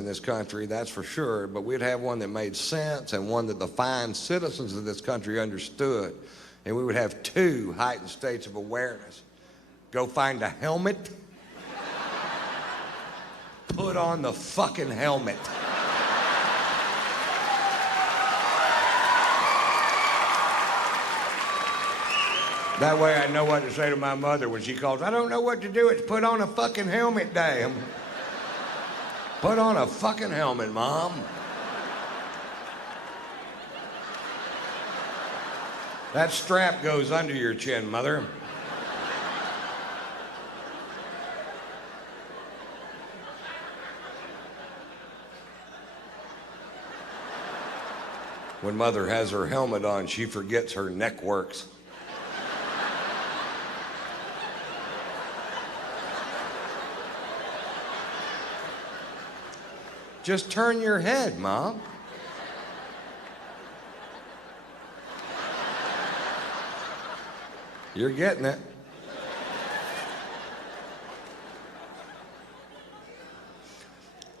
in this country, that's for sure, but we'd have one that made sense and one that the fine citizens of this country understood. And we would have two heightened states of awareness. Go find a helmet. Put on the fucking helmet. That way I know what to say to my mother when she calls. I don't know what to do. It's put on a fucking helmet, damn. Put on a fucking helmet, Mom. That strap goes under your chin, Mother. When Mother has her helmet on, she forgets her neck works. Just turn your head, Mom. You're getting it.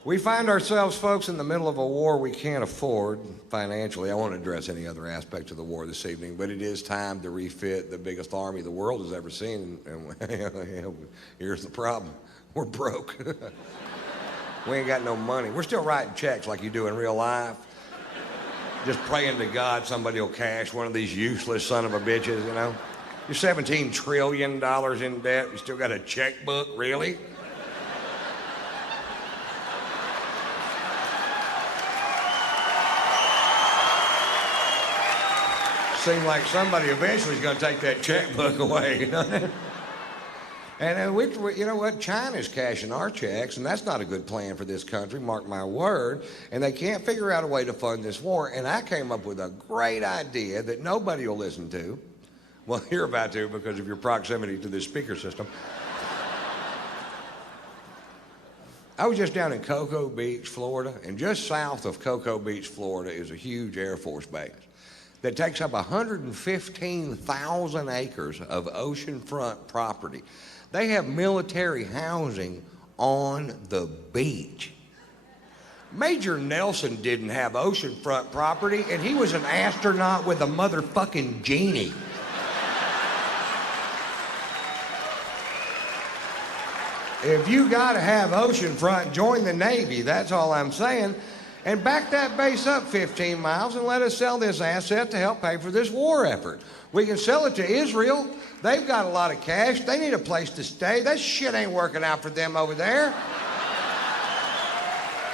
We find ourselves, folks, in the middle of a war we can't afford financially. I won't address any other aspect of the war this evening, but it is time to refit the biggest army the world has ever seen. And here's the problem. We're broke. We ain't got no money. We're still writing checks like you do in real life. Just praying to God somebody will cash one of these useless son of a bitches, you know? You're $17 trillion in debt. You still got a checkbook, really? Seems like somebody eventually is going to take that checkbook away, you know? And we, you know what? China's cashing our checks, and that's not a good plan for this country, mark my word. And they can't figure out a way to fund this war. And I came up with a great idea that nobody will listen to. Well, you're about to because of your proximity to this speaker system. I was just down in Cocoa Beach, Florida, and just south of Cocoa Beach, Florida is a huge Air Force base that takes up 115,000 acres of oceanfront property. They have military housing on the beach. Major Nelson didn't have oceanfront property, and he was an astronaut with a motherfucking genie. If you gotta have oceanfront, join the Navy, that's all I'm saying. And back that base up 15 miles and let us sell this asset to help pay for this war effort. We can sell it to Israel. They've got a lot of cash. They need a place to stay. That shit ain't working out for them over there.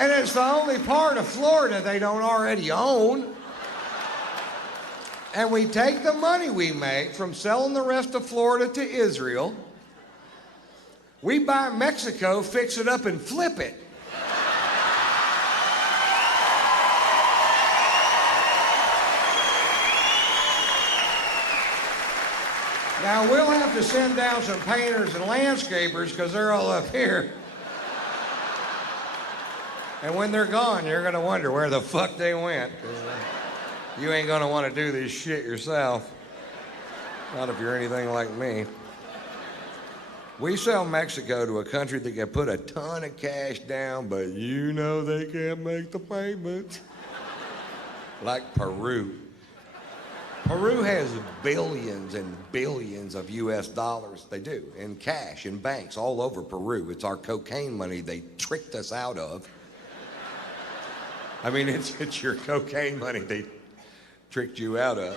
And it's the only part of Florida they don't already own. And we take the money we make from selling the rest of Florida to Israel. We buy Mexico, fix it up, and flip it. Now, we'll have to send down some painters and landscapers because they're all up here. And when they're gone, you're going to wonder where the fuck they went. You ain't going to want to do this shit yourself. Not if you're anything like me. We sell Mexico to a country that can put a ton of cash down, but you know they can't make the payments. Like Peru. Peru has billions and billions of US dollars, they do, in cash, in banks all over Peru. It's our cocaine money they tricked us out of. I mean, it's your cocaine money they tricked you out of.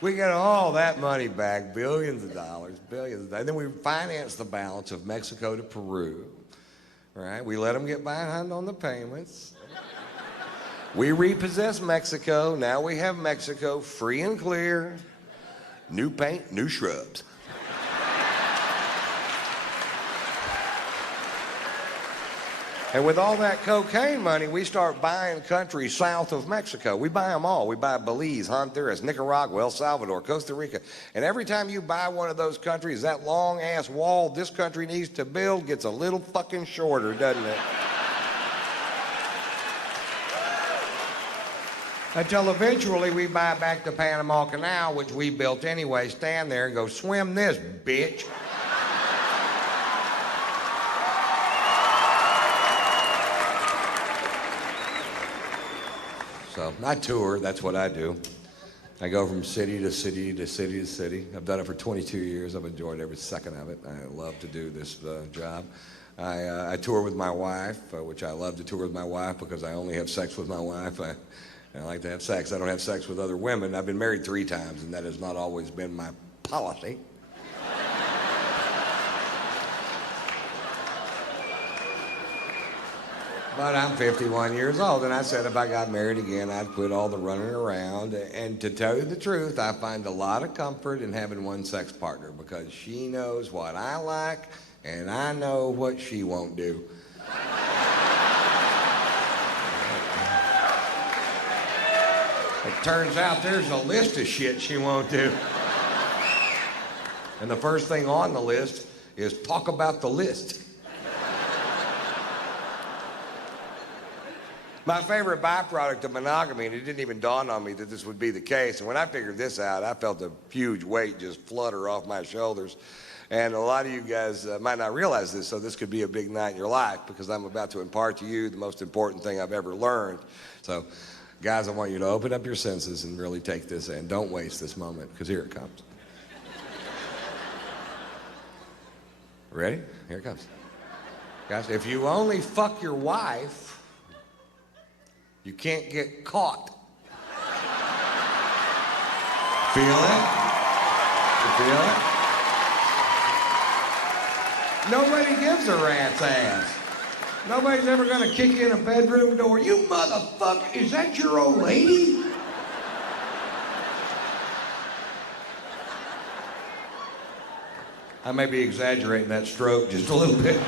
We get all that money back, billions of dollars, billions. And then we finance the balance of Mexico to Peru, right? We let them get behind on the payments. We repossess Mexico. Now we have Mexico free and clear. New paint, new shrubs. And with all that cocaine money, we start buying countries south of Mexico. We buy them all. We buy Belize, Honduras, Nicaragua, El Salvador, Costa Rica. And every time you buy one of those countries, that long-ass wall this country needs to build gets a little fucking shorter, doesn't it? Until eventually we buy back the Panama Canal, which we built anyway, stand there and go, swim this, bitch. So I tour, that's what I do. I go from city to city to city to city. I've done it for 22 years. I've enjoyed every second of it. I love to do this job. I tour with my wife, which I love to tour with my wife because I only have sex with my wife. I like to have sex. I don't have sex with other women. I've been married 3 times, and that has not always been my policy. But I'm 51 years old, and I said if I got married again, I'd quit all the running around. And to tell you the truth, I find a lot of comfort in having one sex partner because she knows what I like, and I know what she won't do. It turns out there's a list of shit she won't do. And the first thing on the list is talk about the list. My favorite byproduct of monogamy, and it didn't even dawn on me that this would be the case, and when I figured this out, I felt a huge weight just flutter off my shoulders. And a lot of you guys might not realize this, so this could be a big night in your life because I'm about to impart to you the most important thing I've ever learned. So, guys, I want you to open up your senses and really take this in. Don't waste this moment, because here it comes. Ready? Here it comes. Guys, if you only fuck your wife, you can't get caught. Feel it? You feel it? Nobody gives a rat's ass. Nobody's ever gonna kick you in a bedroom door. You motherfucker, is that your old lady? I may be exaggerating that stroke just a little bit.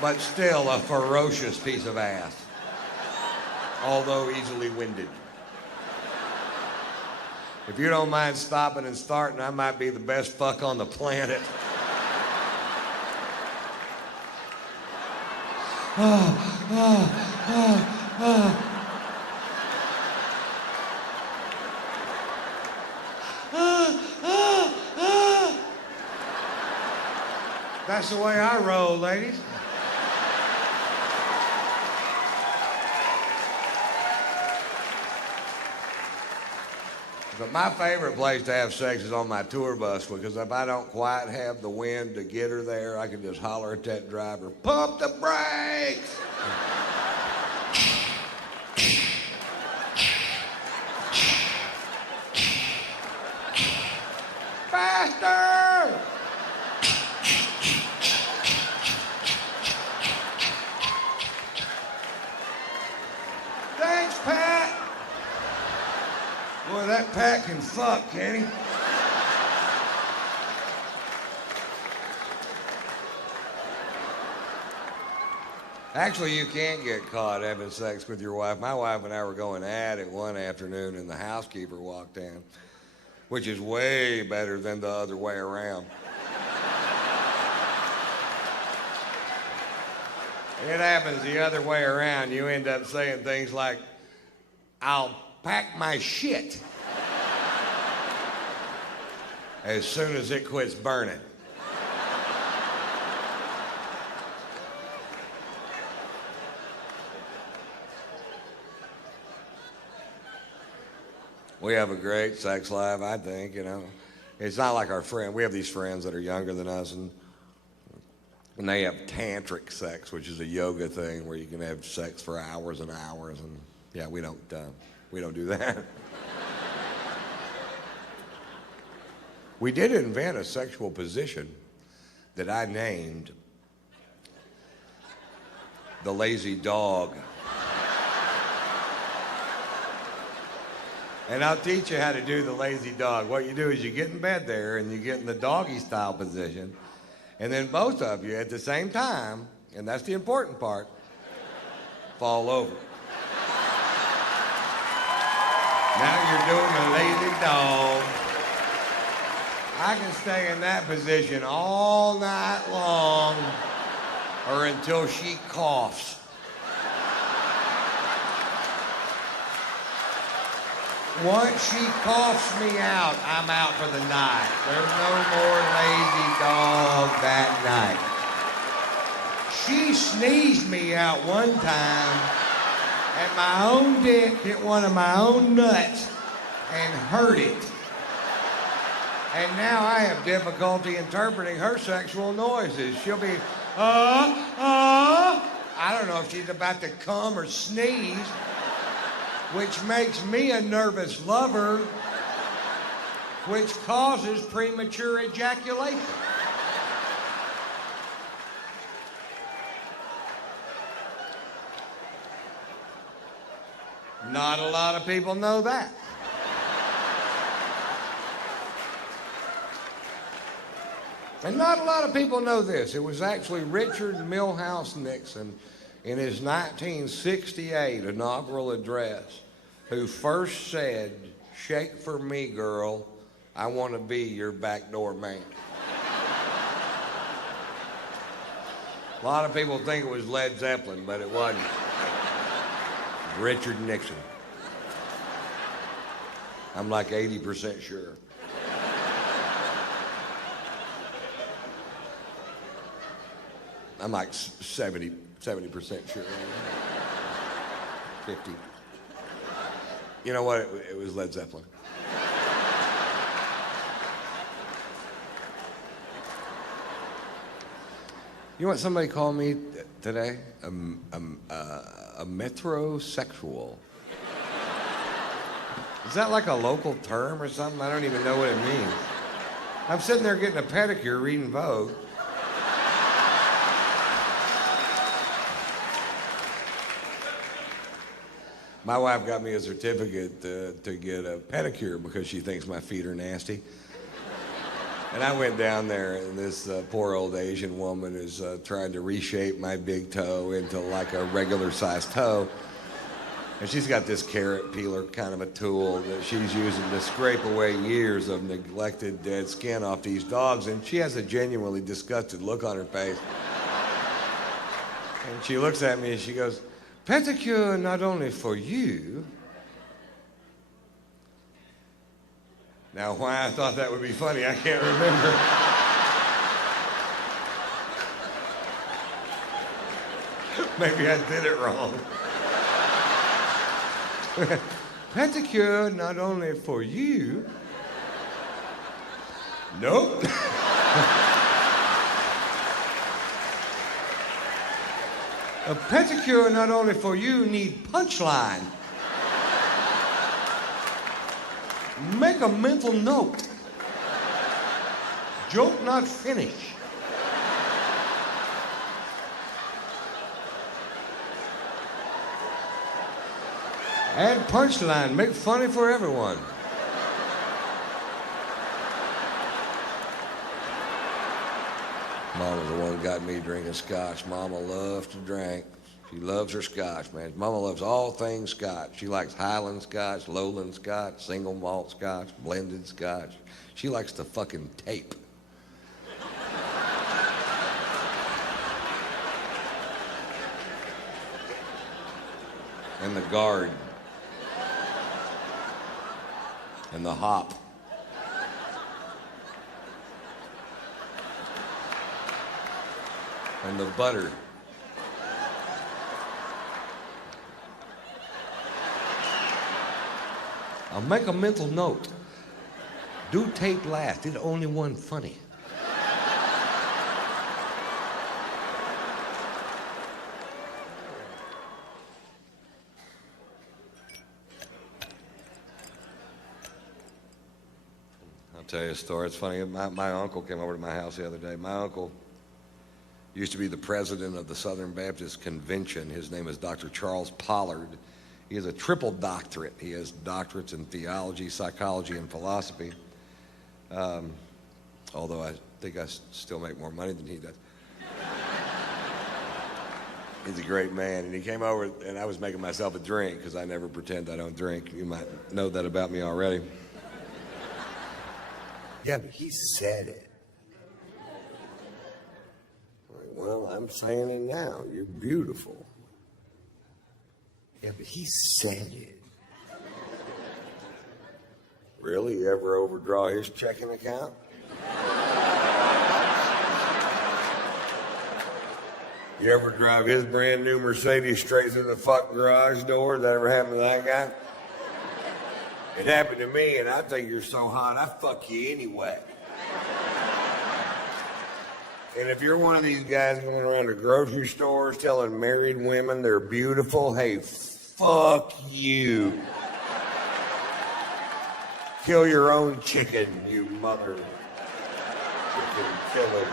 But still a ferocious piece of ass, although easily winded. If you don't mind stopping and starting, I might be the best fuck on the planet. That's the way I roll, ladies. But my favorite place to have sex is on my tour bus because if I don't quite have the wind to get her there, I can just holler at that driver, pump the brakes! Faster! Thanks, Pat! Boy, that Pat can fuck, can he? Actually, you can't get caught having sex with your wife. My wife and I were going at it one afternoon, and the housekeeper walked in, which is way better than the other way around. It happens the other way around. You end up saying things like, I'll pack my shit as soon as it quits burning. We have a great sex life, I think, you know. It's not like our friend. We have these friends that are younger than us, and they have tantric sex, which is a yoga thing where you can have sex for hours and hours, and yeah, we don't do that. We did invent a sexual position that I named the lazy dog. And I'll teach you how to do the lazy dog. What you do is you get in bed there and you get in the doggy style position, and then both of you at the same time, and that's the important part, fall over. Now you're doing the lazy dog. I can stay in that position all night long or until she coughs. Once she coughs me out, I'm out for the night. There's no more lazy dog that night. She sneezed me out one time, and my own dick hit one of my own nuts and hurt it. And now I have difficulty interpreting her sexual noises. She'll be, I don't know if she's about to come or sneeze, which makes me a nervous lover, which causes premature ejaculation. Not a lot of people know that. And not a lot of people know this. It was actually Richard Milhouse Nixon in his 1968 inaugural address who first said, "Shake for me, girl. I want to be your backdoor man." A lot of people think it was Led Zeppelin, but it wasn't. Richard Nixon. I'm like 80% sure. I'm like 70% sure. 50. You know what? It was Led Zeppelin. You know what somebody called me today? A metrosexual. Is that like a local term or something? I don't even know what it means. I'm sitting there getting a pedicure reading Vogue. My wife got me a certificate to get a pedicure because she thinks my feet are nasty. And I went down there, and this poor old Asian woman is trying to reshape my big toe into like a regular-sized toe. And she's got this carrot peeler kind of a tool that she's using to scrape away years of neglected dead skin off these dogs, and she has a genuinely disgusted look on her face. And she looks at me and she goes, "Pedicure not only for you." Now, why I thought that would be funny, I can't remember. Maybe I did it wrong. Pedicure not only for you. Nope. A pedicure not only for you need punchline. Make a mental note. Joke not finish. Add punchline. Make funny for everyone. Mama's the one who got me drinking scotch. Mama loves to drink. She loves her scotch, man. Mama loves all things scotch. She likes Highland scotch, Lowland scotch, single malt scotch, blended scotch. She likes to fucking tape. And the guard. And the hop. And the butter. I'll make a mental note. Do tape last. It's only one funny. I'll tell you a story. It's funny. My uncle came over to my house the other day. My uncle used to be the president of the Southern Baptist Convention. His name is Dr. Charles Pollard. He has a triple doctorate. He has doctorates in theology, psychology, and philosophy. Although I think I still make more money than he does. He's a great man. And he came over, and I was making myself a drink because I never pretend I don't drink. You might know that about me already. Yeah, but he said it. Well, I'm saying it now. You're beautiful. Yeah, but he said it. Really? You ever overdraw his checking account? You ever drive his brand new Mercedes straight through the fucking garage door? That ever happened to that guy? It happened to me, and I think you're so hot, I fuck you anyway. And if you're one of these guys going around to grocery stores telling married women they're beautiful, hey, fuck you. Kill your own chicken, you mother. Chicken killer.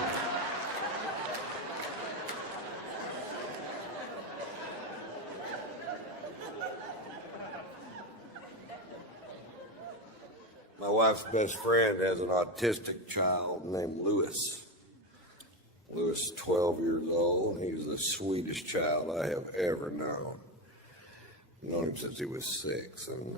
My wife's best friend has an autistic child named Lewis. Lewis is 12 years old. He's the sweetest child I have ever known. I've known him since he was 6, and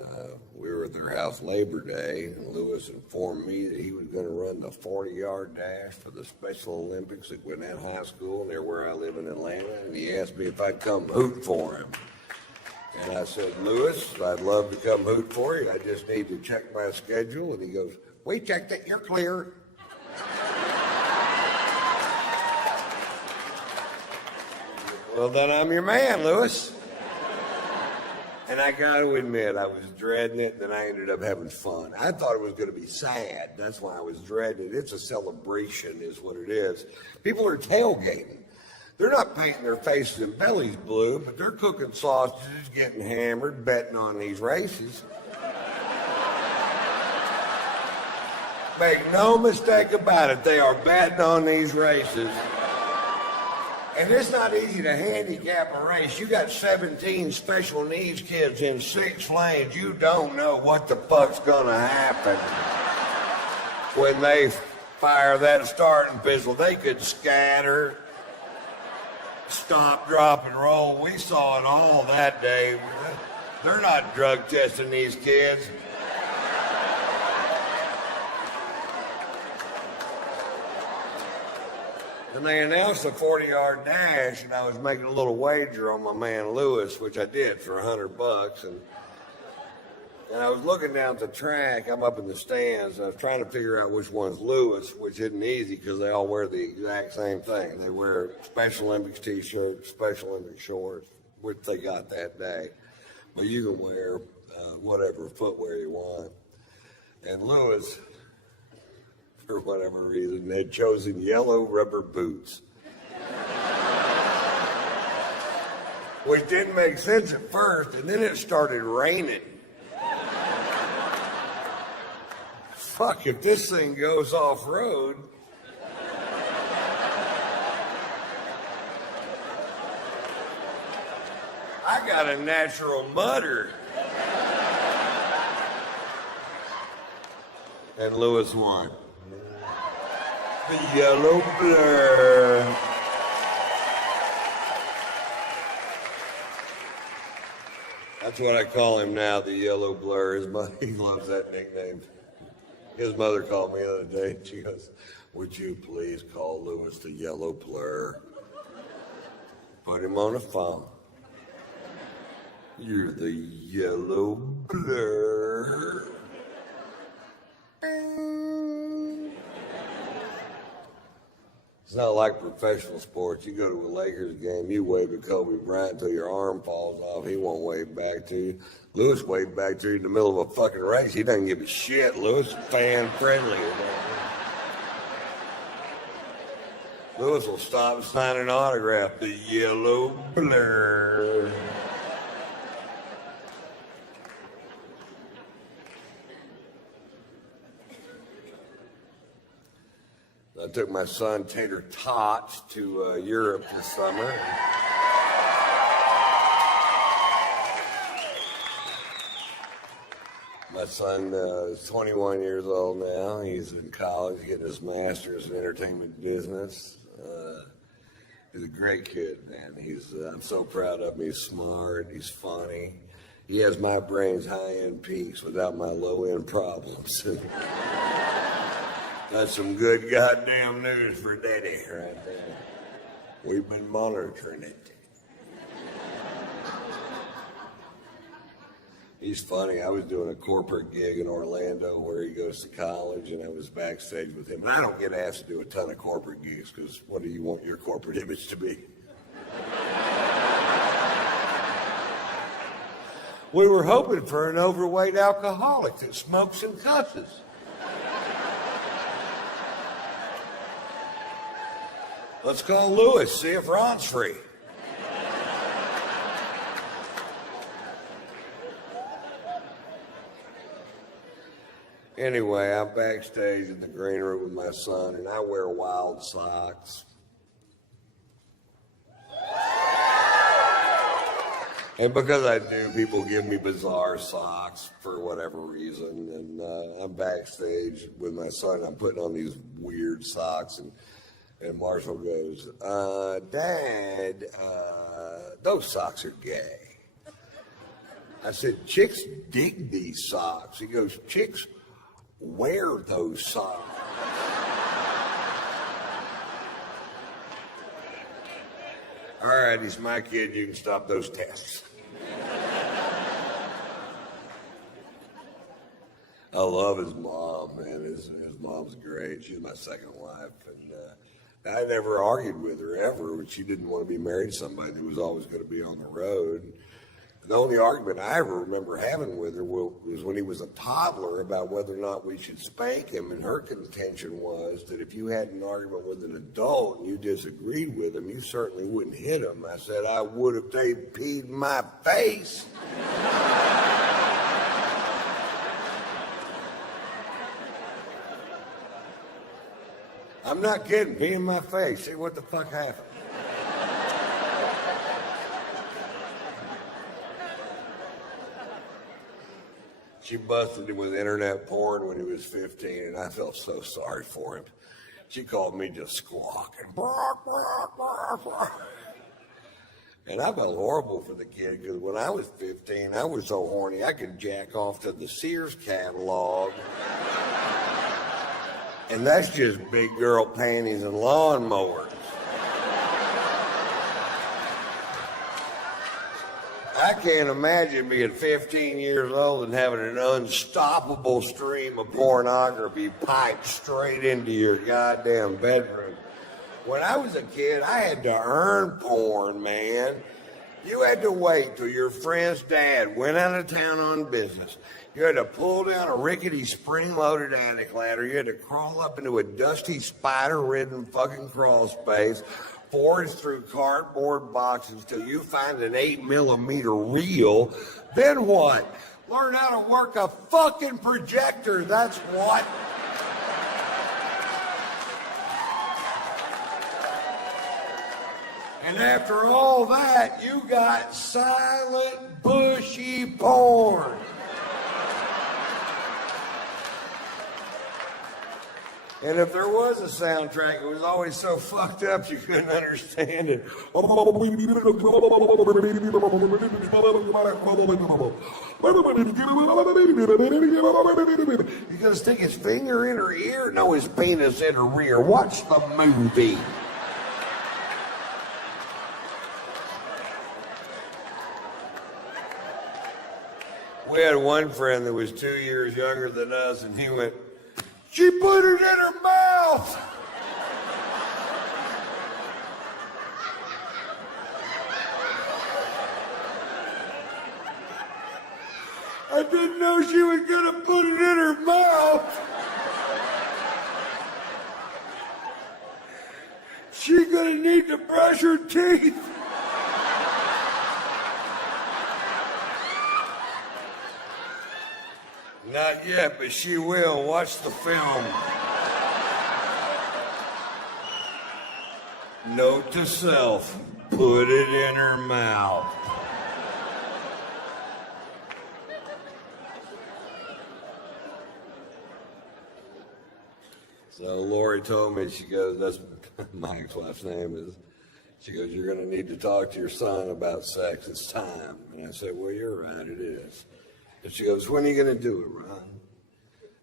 we were at their house Labor Day, and Lewis informed me that he was going to run the 40-yard dash for the Special Olympics at Gwinnett High School near where I live in Atlanta, and he asked me if I'd come hoot for him. And I said, Lewis, I'd love to come hoot for you. I just need to check my schedule. And he goes, we checked it, you're clear. Well, then I'm your man, Lewis. And I got to admit, I was dreading it, and then I ended up having fun. I thought it was going to be sad. That's why I was dreading it. It's a celebration is what it is. People are tailgating. They're not painting their faces and bellies blue, but they're cooking sausages, getting hammered, betting on these races. Make no mistake about it, they are betting on these races. And it's not easy to handicap a race. You got 17 special needs kids in 6 lanes. You don't know what the fuck's gonna happen when they fire that starting pistol. They could scatter, stop, drop, and roll. We saw it all that day. They're not drug testing these kids. And they announced the 40-yard dash, and I was making a little wager on my man Lewis, which I did for $100. And I was looking down at the track. I'm up in the stands. And I was trying to figure out which one's Lewis, which isn't easy because they all wear the exact same thing. They wear Special Olympics T-shirts, Special Olympics shorts, which they got that day. But you can wear whatever footwear you want. And Lewis, for whatever reason, they'd chosen yellow rubber boots. Which didn't make sense at first, and then it started raining. Fuck, if this thing goes off-road, I got a natural mudder. And Lewis won. The yellow blur. That's what I call him now, the yellow blur. He loves that nickname. His mother called me the other day, and she goes, would you please call Lewis the yellow blur? Put him on the phone. You're the yellow blur. It's not like professional sports. You go to a Lakers game, you wave at Kobe Bryant until your arm falls off. He won't wave back to you. Lewis waved back to you in the middle of a fucking race. He doesn't give a shit. Lewis fan friendly. Lewis will stop and sign an autograph. The yellow blur. I took my son Tater Tots to Europe this summer. My son is 21 years old now. He's in college, getting his master's in entertainment business. He's a great kid, man. I'm so proud of him. He's smart. He's funny. He has my brain's high-end peaks without my low-end problems. That's some good goddamn news for Daddy right there. We've been monitoring it. He's funny. I was doing a corporate gig in Orlando where he goes to college, and I was backstage with him. And I don't get asked to do a ton of corporate gigs because what do you want your corporate image to be? We were hoping for an overweight alcoholic that smokes and cusses. Let's call Lewis, see if Ron's free. Anyway, I'm backstage in the green room with my son, and I wear wild socks. And because I do, people give me bizarre socks for whatever reason. And I'm backstage with my son. I'm putting on these weird socks. And Marshall goes, Dad, those socks are gay. I said, chicks dig these socks. He goes, chicks wear those socks. All right, he's my kid. You can stop those tests. I love his mom, man. His mom's great. She's my second wife. And I never argued with her ever. She didn't want to be married to somebody who was always going to be on the road. The only argument I ever remember having with her was when he was a toddler about whether or not we should spank him. And her contention was that if you had an argument with an adult and you disagreed with him, you certainly wouldn't hit him. I said, I would if they peed in my face. I'm not kidding. Pee in my face. See what the fuck happened. She busted him with internet porn when he was 15, and I felt so sorry for him. She called me just squawking. And I felt horrible for the kid, because when I was 15, I was so horny, I could jack off to the Sears catalog. And that's just big girl panties and lawnmowers. I can't imagine being 15 years old and having an unstoppable stream of pornography piped straight into your goddamn bedroom. When I was a kid, I had to earn porn, man. You had to wait till your friend's dad went out of town on business. You had to pull down a rickety spring-loaded attic ladder. You had to crawl up into a dusty, spider-ridden fucking crawl space, forge through cardboard boxes till you find an 8mm reel. Then what? Learn how to work a fucking projector, that's what. And after all that, you got silent, bushy porn. And if there was a soundtrack, it was always so fucked up you couldn't understand it. He's gonna stick his finger in her ear? No, his penis in her rear. Watch the movie. We had one friend that was 2 years younger than us, and he went, she put it in her mouth. I didn't know she was gonna put it in her mouth. She's gonna need to brush her teeth. Not yet, but she will. Watch the film. Note to self, put it in her mouth. So Lori told me, she goes, that's my ex-wife's name is, she goes, you're going to need to talk to your son about sex. It's time. And I said, well, you're right, it is. And she goes, when are you going to do it, Ron?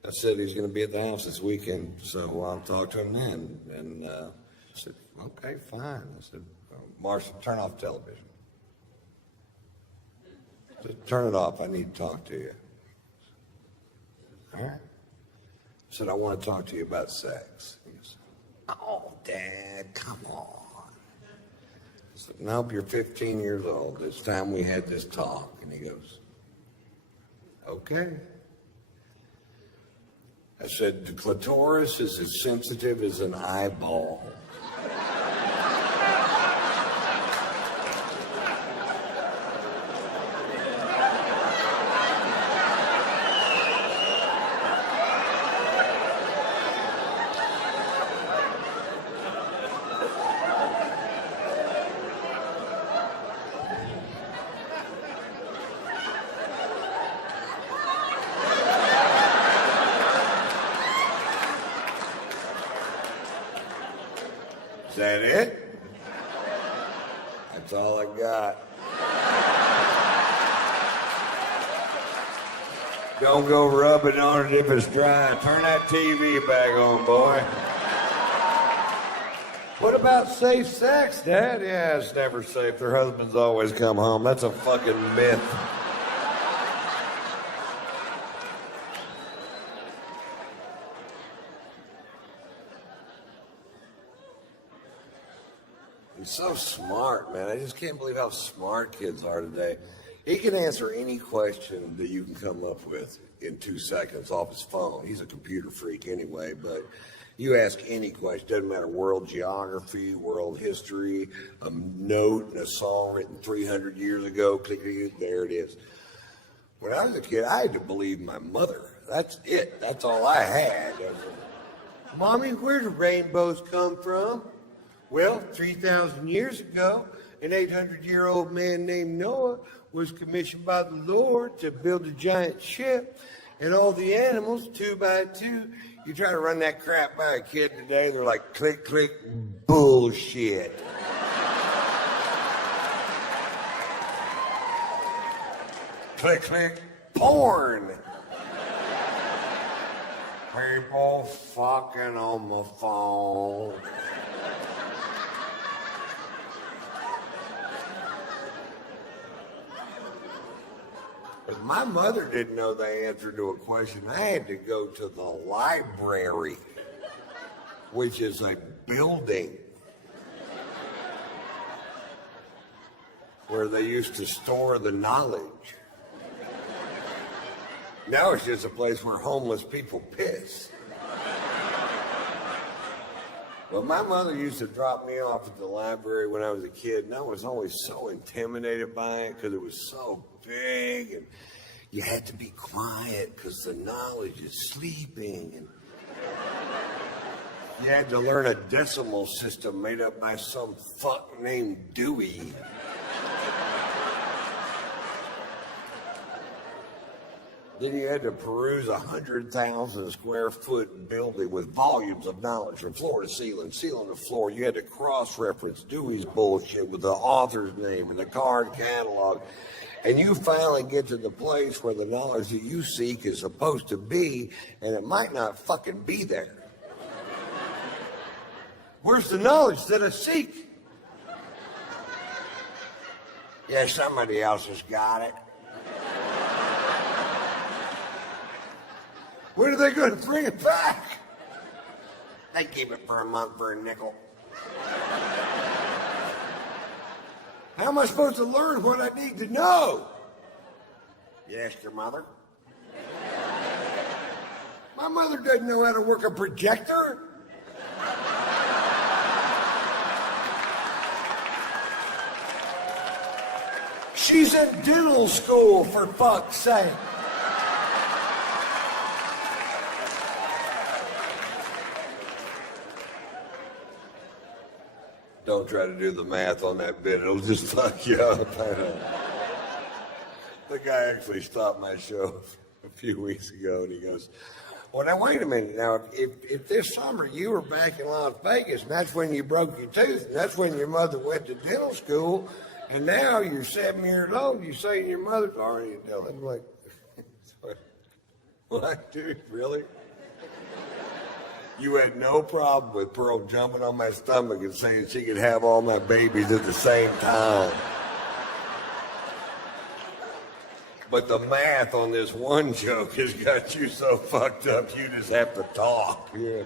I said, he's going to be at the house this weekend, so I'll talk to him then. And I said, okay, fine. I said, Marcia, turn off television. I said, turn it off. I need to talk to you. All right. I said, I want to talk to you about sex. He goes, oh, Dad, come on. I said, nope, you're 15 years old. It's time we had this talk. And he goes, Okay. I said, the clitoris is as sensitive as an eyeball. Is that it? That's all I got. Don't go rubbing on it if it's dry. Turn that TV back on, boy. What about safe sex, Dad? Yeah, it's never safe. Their husbands always come home. That's a fucking myth. He's so smart, man. I just can't believe how smart kids are today. He can answer any question that you can come up with in 2 seconds off his phone. He's a computer freak anyway, but you ask any question, doesn't matter, world geography, world history, a note in a song written 300 years ago, click, there it is. When I was a kid, I had to believe my mother. That's it. That's all I had. Mommy, where do rainbows come from? Well, 3,000 years ago, an 800-year-old man named Noah was commissioned by the Lord to build a giant ship, and all the animals, 2 by 2. You try to run that crap by a kid today, they're like, click, click, bullshit. Click, click, porn. People fucking on the phone. If my mother didn't know the answer to a question, I had to go to the library, which is a building where they used to store the knowledge. Now it's just a place where homeless people piss. But my mother used to drop me off at the library when I was a kid, and I was always so intimidated by it because it was so big, and you had to be quiet because the knowledge is sleeping, and you had to learn a decimal system made up by some fuck named Dewey. Then you had to peruse 100,000 square foot building with volumes of knowledge from floor to ceiling, ceiling to floor. You had to cross-reference Dewey's bullshit with the author's name and the card catalog. And you finally get to the place where the knowledge that you seek is supposed to be, and it might not fucking be there. Where's the knowledge that I seek? Yeah, somebody else has got it. When are they going to bring it back? They keep it for a month for a nickel. How am I supposed to learn what I need to know? You ask your mother? My mother doesn't know how to work a projector. She's in dental school, for fuck's sake. Don't try to do the math on that bit. It'll just fuck you up. The guy actually stopped my show a few weeks ago, and he goes, well, now, wait a minute. Now, if this summer you were back in Las Vegas, and that's when you broke your tooth, and that's when your mother went to dental school, and now you're 7 years old, you say your mother's already in dental. I'm like, what, dude, really? You had no problem with Pearl jumping on my stomach and saying she could have all my babies at the same time. But the math on this one joke has got you so fucked up, you just have to talk. Yeah.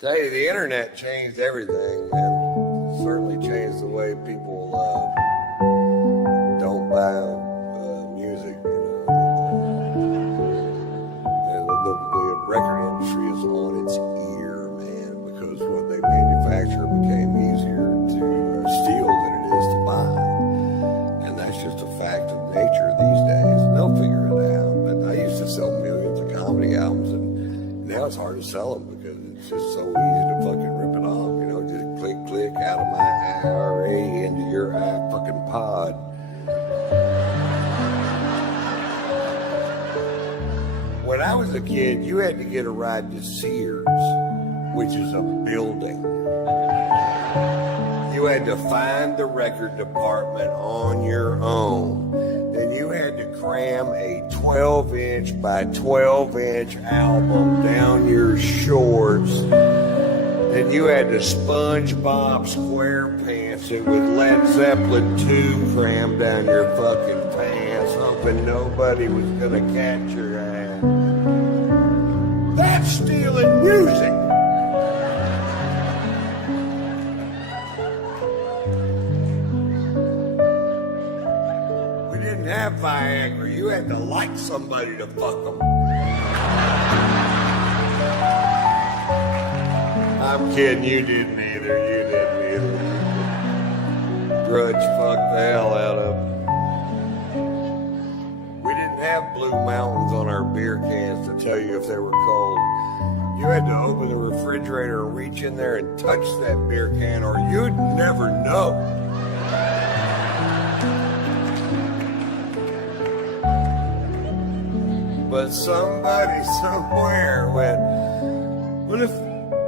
Tell you, the internet changed everything, man. way people don't buy music. The record industry is on its ear, man, because what they manufacture became easier to steal than it is to buy. And that's just a fact of nature these days. They'll figure it out. But I used to sell millions of comedy albums, and now it's hard to sell them because it's just so easy to fucking rip it off. You know, just click out of my IRA into your fucking pod. When I was a kid, you had to get a ride to Sears, which is a building. You had to find the record department on your own. Then you had to cram a 12-inch by 12-inch album down your shorts. Then you had to SpongeBob SquarePants it with Led Zeppelin 2 crammed down your fucking pants, hoping nobody was gonna catch your ass. That's stealing music. We didn't have Viagra. You had to like somebody to fuck them. I'm kidding. You didn't either. You didn't either. Grudge fucked the hell out of them. We didn't have Blue Mountains on our beer cans to tell you if they were cold. You had to open the refrigerator and reach in there and touch that beer can, or you'd never know. But somebody somewhere went, well, if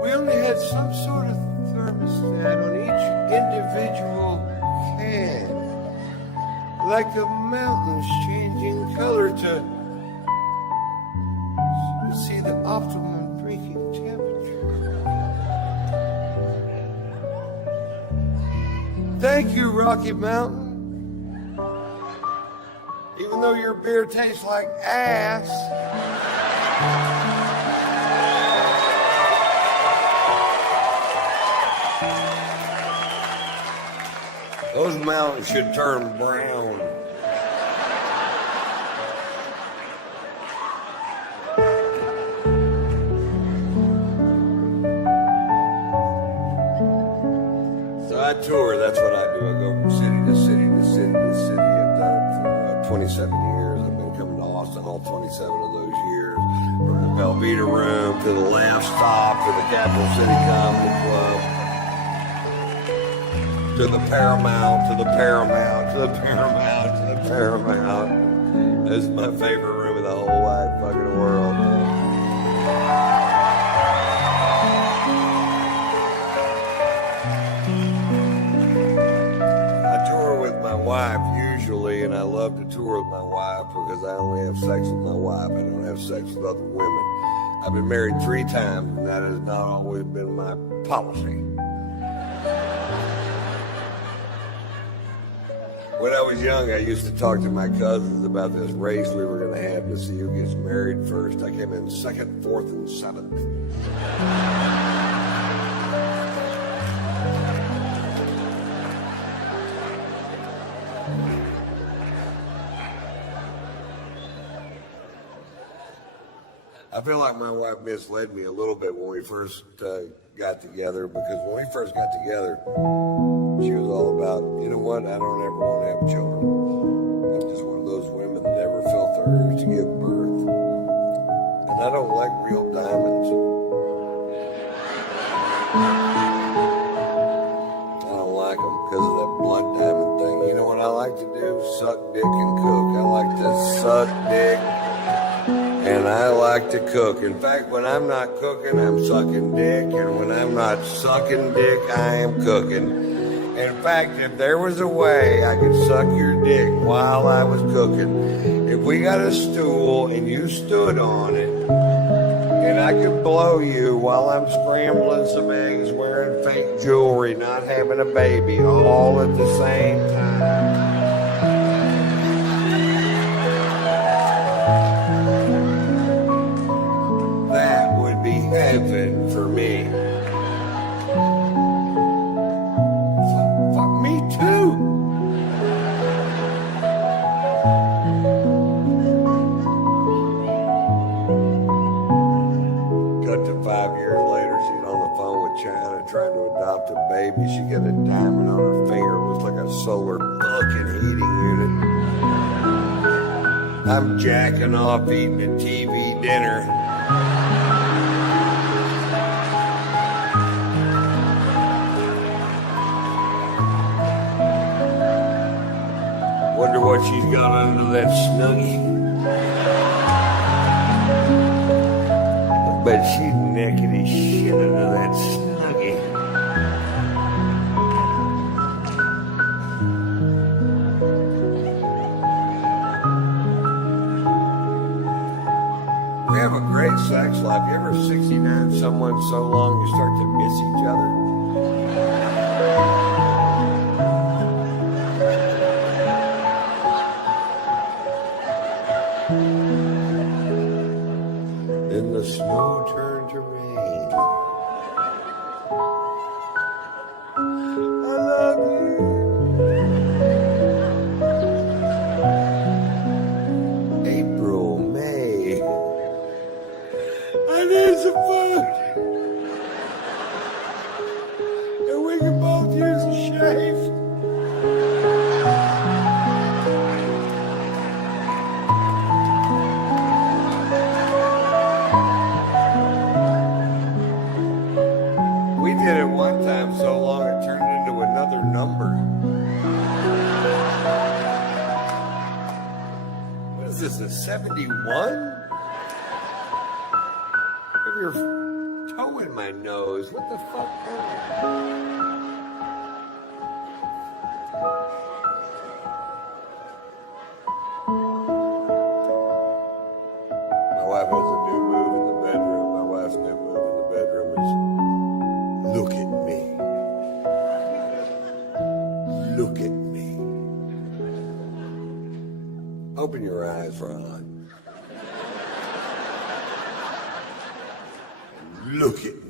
we only had some sort of thermostat on each individual can, like the mountains changing color to see the optimum drinking temperature. Thank you, Rocky Mountain. Even though your beer tastes like ass. Those mountains should turn brown. So I tour, that's what I do. I go from city to city to city to city. I've done it for 27 years. I've been coming to Austin all 27 of those years. From the Velveeta Room to the Last Stop to the Capital City Comedy Club. To the Paramount, to the Paramount, to the Paramount, to the Paramount. This is my favorite room in the whole wide fucking world. I tour with my wife usually, and I love to tour with my wife because I only have sex with my wife. I don't have sex with other women. I've been married 3 times, and that has not always been my policy. When I was young, I used to talk to my cousins about this race we were going to have to see who gets married first. I came in 2nd, 4th, and 7th. I feel like my wife misled me a little bit when we first got together, because when we first got together, she was all about, you know what, I don't ever want to have children. I'm just one of those women that never felt the urge to give birth. And I don't like real diamonds. I don't like them because of that blood diamond thing. You know what I like to do? Suck dick and cook. I like to suck dick and I like to cook. In fact, when I'm not cooking, I'm sucking dick. And when I'm not sucking dick, I am cooking. In fact, if there was a way I could suck your dick while I was cooking, if we got a stool and you stood on it, and I could blow you while I'm scrambling some eggs, wearing fake jewelry, not having a baby, all at the same time. That would be heaven for me. baby. She got a diamond on her finger. It looks like a solar fucking heating unit. I'm jacking off eating a TV dinner. Wonder what she's got under that snuggie. I bet she's naked as shit under that snuggie. We have a great sex life. You ever 69 someone so long you start to miss each other? Then the snow turned to rain. I love you. April, May. I need some food. And we can both use a shave. We did it one time so long it turned into another number. What is this, a 71? Have your toe in my nose. What the fuck? My wife has a new move in the bedroom. My wife's new move in the bedroom is look at me. Look at me. Open your eyes, Ron. Look at me.